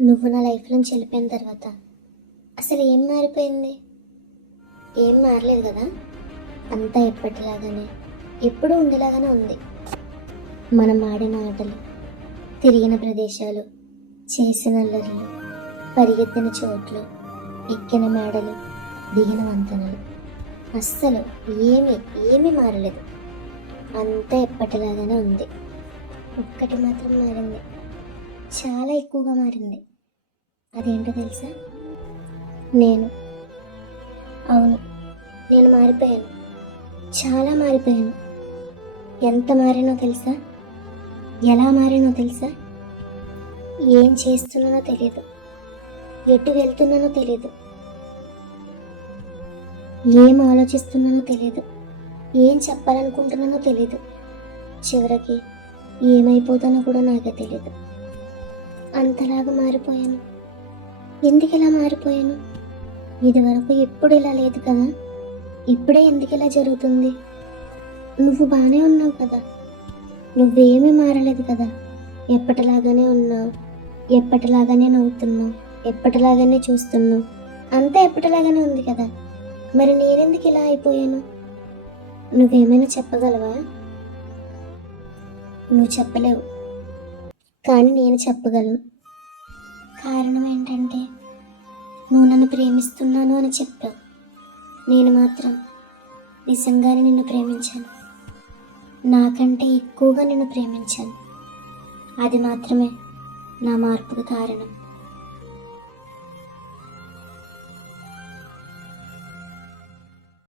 నువ్వు నా లైఫ్ నుంచి వెళ్ళిపోయిన తర్వాత అసలు ఏం మారిపోయింది? ఏం మారలేదు కదా. అంతా ఎప్పటిలాగానే, ఎప్పుడూ ఉండేలాగానే ఉంది. మనం ఆడిన ఆటలు, తిరిగిన ప్రదేశాలు, చేసిన అల్లర్లు, పరిగెత్తిన చోట్లు, ఎక్కిన మేడలు, దిగిన వంతెనలు, అస్సలు ఏమీ మారలేదు. అంతా ఎప్పటిలాగానే ఉంది. ఒక్కటి మాత్రం మారింది, చాలా ఎక్కువగా మారింది. అదేంటో తెలుసా? అవును, నేను మారిపోయాను. చాలా మారిపోయాను. ఎంత మారినో తెలుసా? ఎలా మారినో తెలుసా? ఏం చేస్తున్నానో తెలియదు, ఎటు వెళ్తున్నానో తెలియదు, ఏం ఆలోచిస్తున్నానో తెలియదు, ఏం చెప్పాలనుకుంటున్నానో తెలియదు, చివరికి ఏమైపోతానో కూడా నాకే తెలియదు. అంతలాగా మారిపోయాను. ఎందుకు ఇలా మారిపోయాను? ఇది వరకు ఎప్పుడు ఇలా లేదు కదా. ఇప్పుడే ఎందుకు ఇలా జరుగుతుంది? నువ్వు బాగానే ఉన్నావు కదా, నువ్వేమీ మారలేదు కదా. ఎప్పటిలాగానే ఉన్నావు, ఎప్పటిలాగానే నవ్వుతున్నావు, ఎప్పటిలాగానే చూస్తున్నావు, అంతా ఎప్పటిలాగానే ఉంది కదా. మరి నేనెందుకు ఇలా అయిపోయాను? నువ్వేమైనా చెప్పగలవా? నువ్వు చెప్పలేవు, కానీ నేను చెప్పగలను. కారణం ఏంటంటే, నువ్వు నన్ను ప్రేమిస్తున్నాను అని చెప్పావు. నేను మాత్రం నిజంగానే నిన్ను ప్రేమించాను. నాకంటే ఎక్కువగా నిన్ను ప్రేమించాను. అది మాత్రమే నా మార్పుకు కారణం.